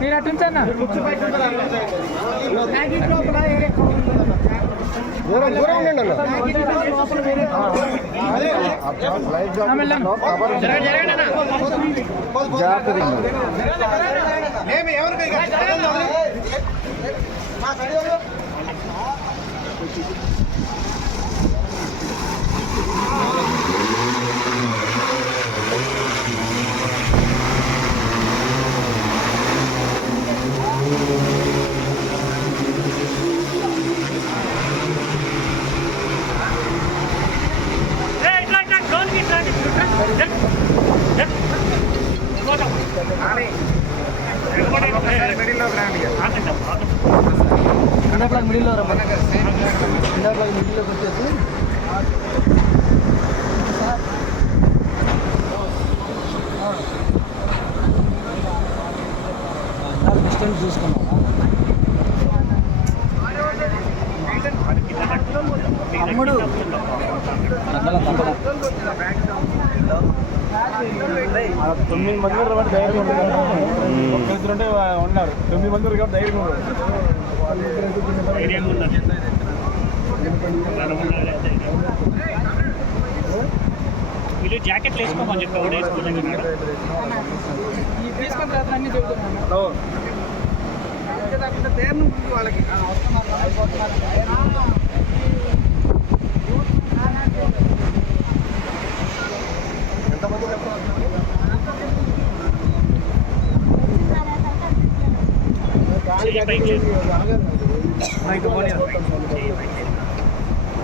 మీరు అట్టుంచన్నా మిడిల్లో మిడిల్లోకి వచ్చేసి డిస్టెన్స్ చూసుకున్నావా? తమ్ముడు 9 మంది కాబట్టి ధైర్యం ఒక్కరిద్దరుంటే ఉన్నారు. 9 మంది కాబట్టి ధైర్యం వీళ్ళు జాకెట్లు వేసుకోమని చెప్పి ఎవడు వేసుకుని అన్ని చెబుతున్నాను. వాళ్ళకి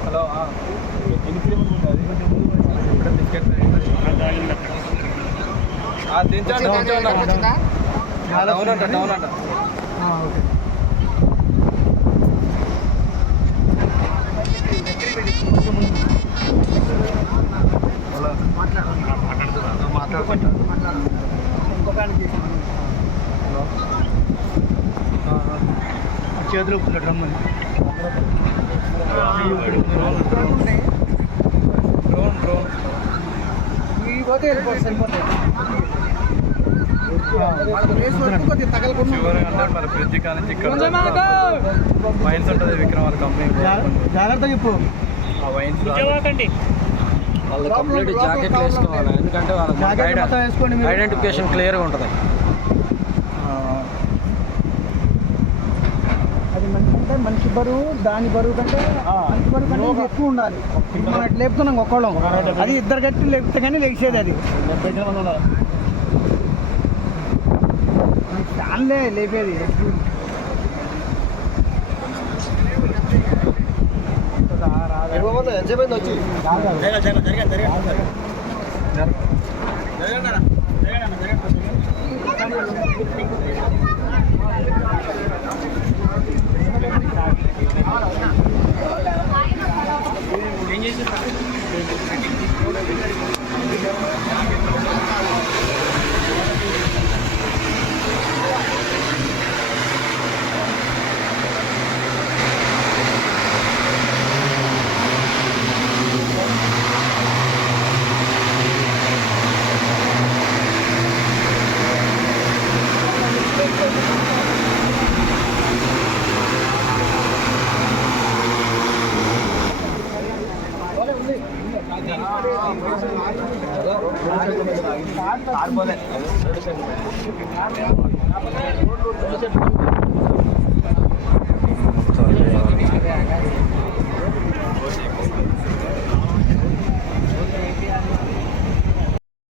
హలో ఎన్ని కిలోమీటర్లు ఉంటుంది? డౌన్ అంట. ఓకే. చేతులు రమ్మని డ్రోన్ పోతే వెళ్ళిపోతుంది, సరిపోతుంది. మన బ్రిడ్జి కానించి వైన్స్ ఉంటుంది విక్రమార్క కంపెనీ. జాగ్రత్త చెప్పు. ఆ వైన్స్ వాళ్ళు కంప్లీట్ జాకెట్లు వేసుకోవాలి, ఎందుకంటే వాళ్ళకి ఐడెంటిఫికేషన్ క్లియర్గా ఉంటుంది. అది మనిషి అంటే మనిషి బరువు, దాని బరువు కంటే మనిషి బరువు కంటే ఎక్కువ ఉండాలి. మనం అట్లా లేపుతున్నాం ఒక్కళ్ళం, అది ఇద్దరు గట్టి లేపితే కానీ లేచేది. అది చాలే లేపేది. ఏం చేసి ఆడుకోలే